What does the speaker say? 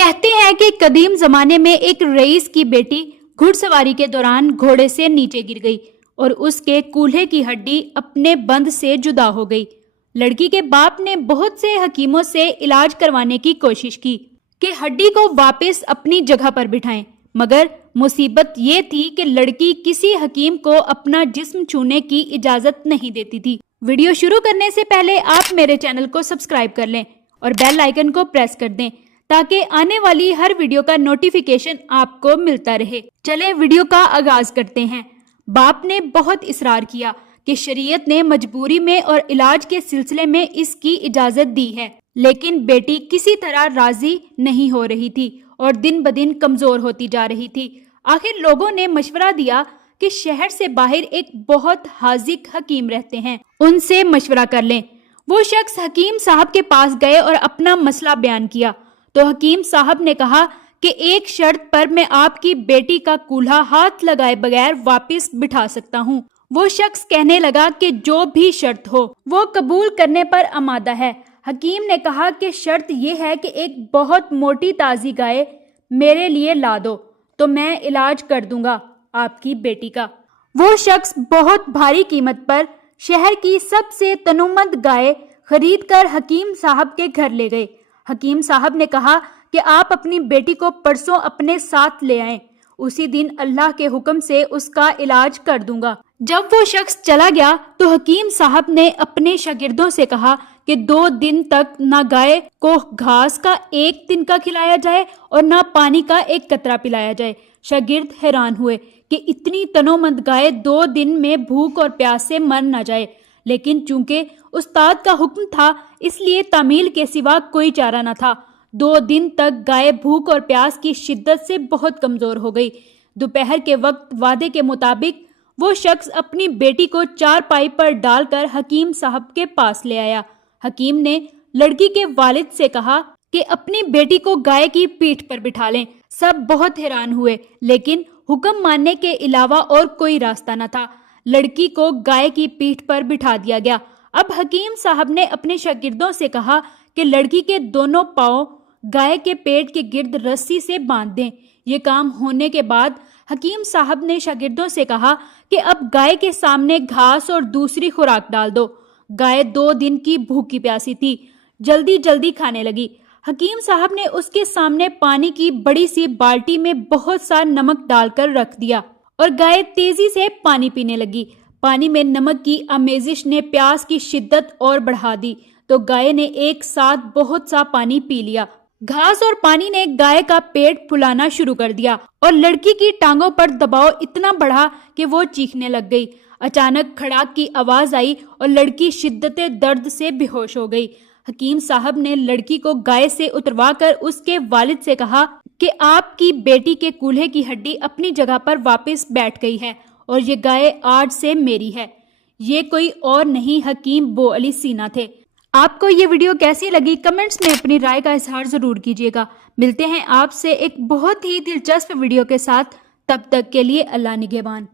कहते हैं कि कदीम जमाने में एक रईस की बेटी घुड़सवारी के दौरान घोड़े से नीचे गिर गई और उसके कूल्हे की हड्डी अपने बंद से जुदा हो गई। लड़की के बाप ने बहुत से हकीमों से इलाज करवाने की कोशिश की कि हड्डी को वापस अपनी जगह पर बिठाएं, मगर मुसीबत ये थी कि लड़की किसी हकीम को अपना जिस्म छूने की इजाजत नहीं देती थी। वीडियो शुरू करने से पहले आप मेरे चैनल को सब्सक्राइब कर लें और बेल आइकन को प्रेस कर दें ताकि आने वाली हर वीडियो का नोटिफिकेशन आपको मिलता रहे। चलें वीडियो का आगाज करते हैं। बाप ने बहुत इसरार किया कि शरीयत ने मजबूरी में और इलाज के सिलसिले में इसकी इजाजत दी है, लेकिन बेटी किसी तरह राजी नहीं हो रही थी और दिन ब दिन कमजोर होती जा रही थी। आखिर लोगों ने मशवरा दिया कि शहर से बाहर एक बहुत हाजिक हकीम रहते हैं, उनसे मशवरा कर लें। वो शख्स हकीम साहब के पास गए और अपना मसला बयान किया तो हकीम साहब ने कहा कि एक शर्त पर मैं आपकी बेटी का कूल्हा हाथ लगाए बगैर वापस बिठा सकता हूँ। वो शख्स कहने लगा कि जो भी शर्त हो वो कबूल करने पर आमादा है। हकीम ने कहा कि शर्त यह है कि एक बहुत मोटी ताजी गाय मेरे लिए ला दो तो मैं इलाज कर दूंगा आपकी बेटी का। वो शख्स बहुत भारी कीमत पर शहर की सबसे तनुमंद गाय खरीद कर हकीम साहब के घर ले गए। हकीम साहब ने कहा कि आप अपनी बेटी को परसों अपने साथ ले आएं, उसी दिन अल्लाह के हुक्म से उसका इलाज कर दूंगा। जब वो शख्स चला गया तो हकीम साहब ने अपने शागिर्दों से कहा कि 2 दिन तक ना गाय को घास का एक तिनका खिलाया जाए और ना पानी का एक कतरा पिलाया जाए। शागिर्द हैरान हुए कि इतनी तनोमंद गाय 2 दिन में भूख और प्यास से मर न जाए, लेकिन चूंकि उस्ताद का हुक्म था इसलिए तामील के सिवा कोई चारा न था। 2 दिन तक गाय भूख और प्यास की शिद्दत से बहुत कमजोर हो गई। दोपहर के वक्त वादे के मुताबिक वो शख्स अपनी बेटी को चारपाई पर डालकर हकीम साहब के पास ले आया। हकीम ने लड़की के वालिद से कहा कि अपनी बेटी को गाय की पीठ पर बिठा लें। सब बहुत हैरान हुए, लेकिन हुक्म मानने के अलावा और कोई रास्ता न था। लड़की को गाय की पीठ पर बिठा दिया गया। अब हकीम साहब ने अपने शागिर्दों से कहा कि लड़की के दोनों पांव गाय के पेट के गिर्द रस्सी से बांध दें। ये काम होने के बाद हकीम साहब ने शागिर्दों से कहा कि अब गाय के सामने घास और दूसरी खुराक डाल दो। गाय 2 दिन की भूखी प्यासी थी, जल्दी जल्दी खाने लगी। हकीम साहब ने उसके सामने पानी की बड़ी सी बाल्टी में बहुत सा नमक डालकर रख दिया और गाय तेजी से पानी पीने लगी। पानी में नमक की आमेजिश ने प्यास की शिद्दत और बढ़ा दी तो गाय ने एक साथ बहुत सा पानी पी लिया। घास और पानी ने गाय का पेट फुलाना शुरू कर दिया और लड़की की टांगों पर दबाव इतना बढ़ा कि वो चीखने लग गई। अचानक खड़ाक की आवाज आई और लड़की शिद्दत दर्द से बेहोश हो गई। हकीम साहब ने लड़की को गाय से उतरवाकर उसके वालिद से कहा कि आपकी बेटी के कूल्हे की हड्डी अपनी जगह पर वापस बैठ गई है और ये गाय आज से मेरी है। ये कोई और नहीं हकीम बो अली सीना थे। आपको ये वीडियो कैसी लगी कमेंट्स में अपनी राय का इजहार जरूर कीजिएगा। मिलते हैं आपसे एक बहुत ही दिलचस्प वीडियो के साथ, तब तक के लिए अल्लाह निगहबान।